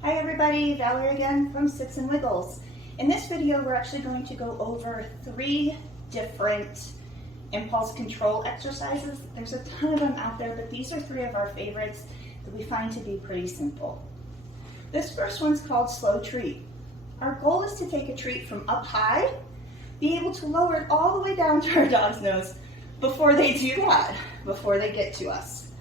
Hi everybody, Valerie again from Sits and Wiggles. In this video, we're actually going to go over 3 different impulse control exercises. There's a ton of them out there, but these are 3 of our favorites that we find to be pretty simple. This first one's called slow treat. Our goal is to take a treat from up high, be able to lower it all the way down to our dog's nose before they do that, before they get to us.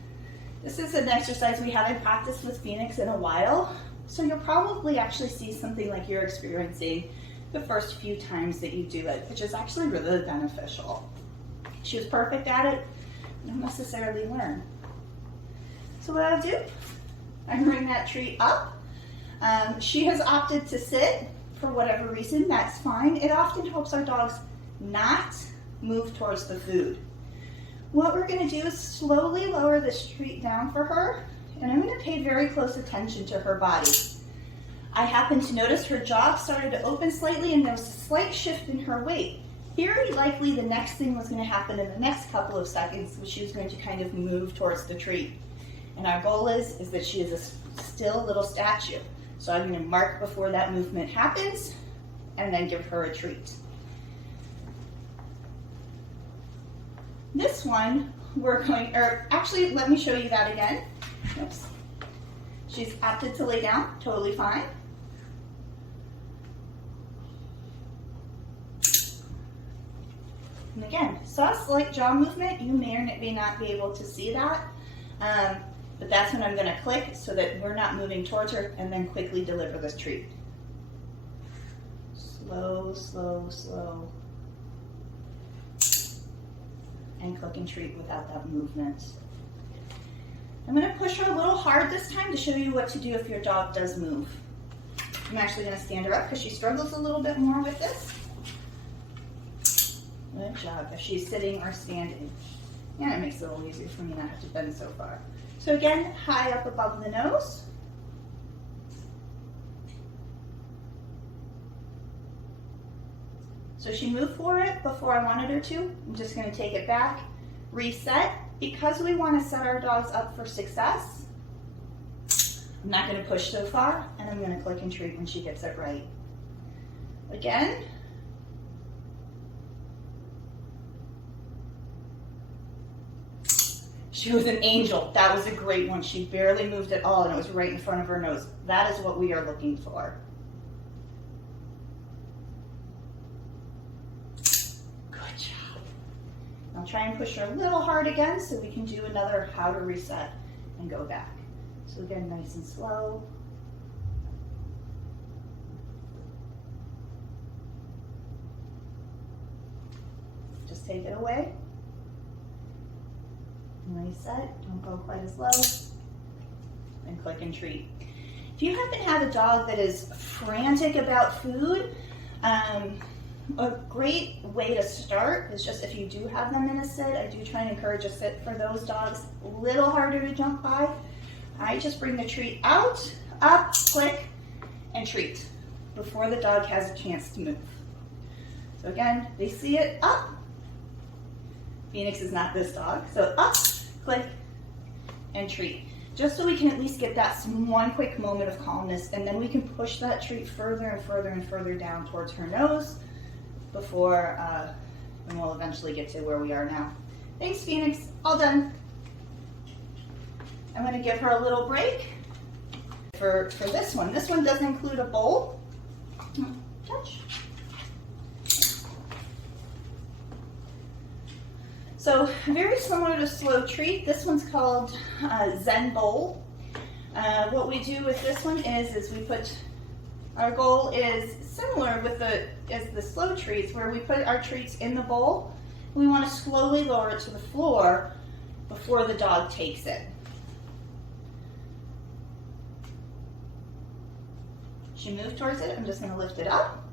This is an exercise we haven't practiced with Phoenix in a while, so you'll probably actually see something like you're experiencing the first few times that you do it, which is actually really beneficial. She was perfect at it, don't necessarily learn. So what I'll do, I bring that treat up. She has opted to sit for whatever reason, that's fine. It often helps our dogs not move towards the food. What we're going to do is slowly lower this treat down for her, and I'm going to pay very close attention to her body. I happen to notice her jaw started to open slightly and there was a slight shift in her weight. Very likely the next thing was going to happen in the next couple of seconds, which she was going to kind of move towards the treat. And our goal is that she is a still little statue. So I'm going to mark before that movement happens and then give her a treat. This one, actually let me show you that again. Oops. She's opted to lay down, totally fine. And again, saw a slight jaw movement. You may or may not be able to see that, but that's when I'm going to click so that we're not moving towards her and then quickly deliver this treat. Slow, slow, slow. And click and treat without that movement. I'm going to push her a little hard this time to show you what to do if your dog does move. I'm actually going to stand her up because she struggles a little bit more with this. Good job, if she's sitting or standing. And it makes it a little easier for me not to have to bend so far. So again, high up above the nose. So she moved for it before I wanted her to. I'm just going to take it back, reset. Because we want to set our dogs up for success, I'm not going to push so far, and I'm going to click and treat when she gets it right. Again. She was an angel. That was a great one. She barely moved at all, and it was right in front of her nose. That is what we are looking for. I'll try and push her a little hard again so we can do another how to reset and go back. So again, nice and slow. Just take it away. Reset, don't go quite as low. And click and treat. If you happen to have a dog that is frantic about food, a great way to start is just if you do have them in a sit, I do try and encourage a sit for those dogs, a little harder to jump by. I just bring the treat out, up, click, and treat before the dog has a chance to move. So again, they see it, up. Phoenix is not this dog, so up, click, and treat. Just so we can at least get that one quick moment of calmness, and then we can push that treat further and further and further down towards her nose, before and we'll eventually get to where we are now. Thanks, Phoenix. All done. I'm going to give her a little break for this one. This one does include a bowl. Touch. So very similar to slow treat. This one's called Zen Bowl. What we do with this one is we put. Our goal is similar with as the slow treats, where we put our treats in the bowl. We want to slowly lower it to the floor before the dog takes it. She moved towards it. I'm just going to lift it up.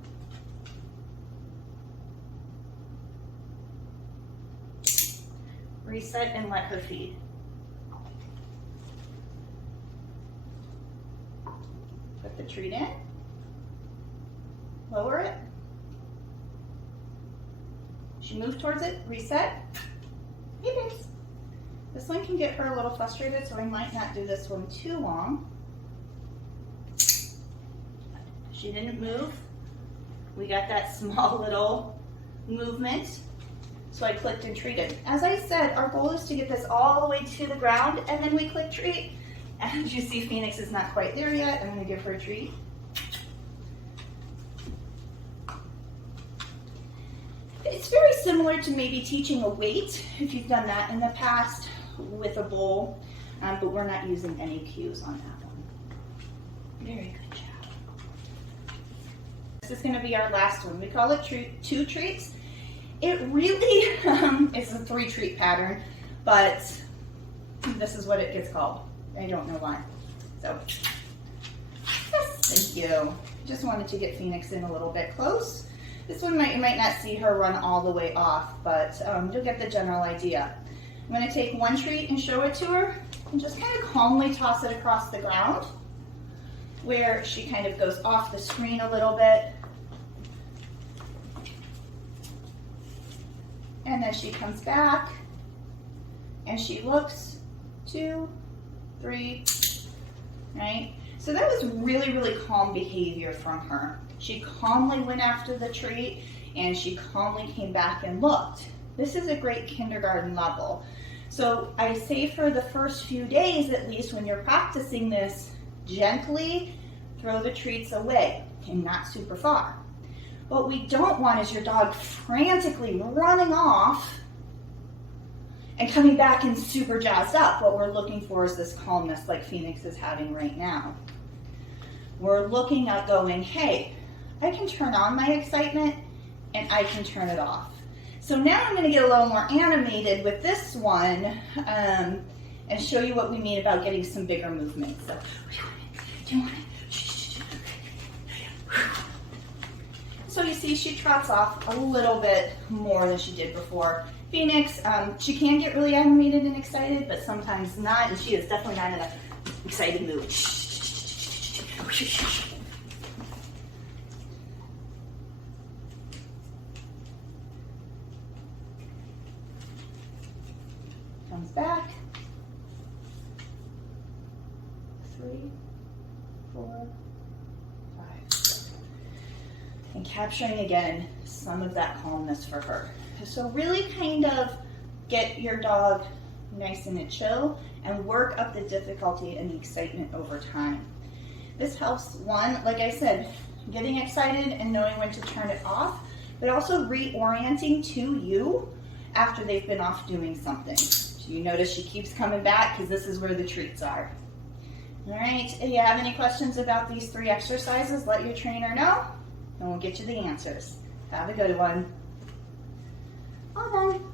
Reset and let her feed. Put the treat in. Lower it. She moved towards it, reset. Hey, babes. This one can get her a little frustrated, so I might not do this one too long. She didn't move. We got that small little movement. So I clicked and treated. As I said, our goal is to get this all the way to the ground, and then we click treat. And you see Phoenix is not quite there yet. I'm gonna give her a treat. It's very similar to maybe teaching a weight, if you've done that in the past with a bowl, but we're not using any cues on that one. Very good job. This is gonna be our last one. We call it two treats. It really is a 3-treat pattern, but this is what it gets called. I don't know why. So, yes, thank you. Just wanted to get Phoenix in a little bit close. This one you might not see her run all the way off, but you'll get the general idea. I'm going to take one treat and show it to her, and just kind of calmly toss it across the ground, where she kind of goes off the screen a little bit. And then she comes back, and she looks, 2, 3, right? So that was really, really calm behavior from her. She calmly went after the treat, and she calmly came back and looked. This is a great kindergarten level. So I say for the first few days, at least when you're practicing this, gently throw the treats away and not super far. What we don't want is your dog frantically running off and coming back and super jazzed up. What we're looking for is this calmness like Phoenix is having right now. We're looking at going, hey, I can turn on my excitement and I can turn it off. So now I'm going to get a little more animated with this one and show you what we mean about getting some bigger movements. So, do you want it? So you see she trots off a little bit more than she did before. Phoenix, she can get really animated and excited, but sometimes not, and she is definitely not in an excited mood. Comes back. 3, 4, 5. And capturing again some of that calmness for her. So really kind of get your dog nice and chill and work up the difficulty and the excitement over time. This helps, one, like I said, getting excited and knowing when to turn it off, but also reorienting to you after they've been off doing something. So you notice she keeps coming back because this is where the treats are. All right, if you have any questions about these 3 exercises, let your trainer know, and we'll get you the answers. Have a good one. All done.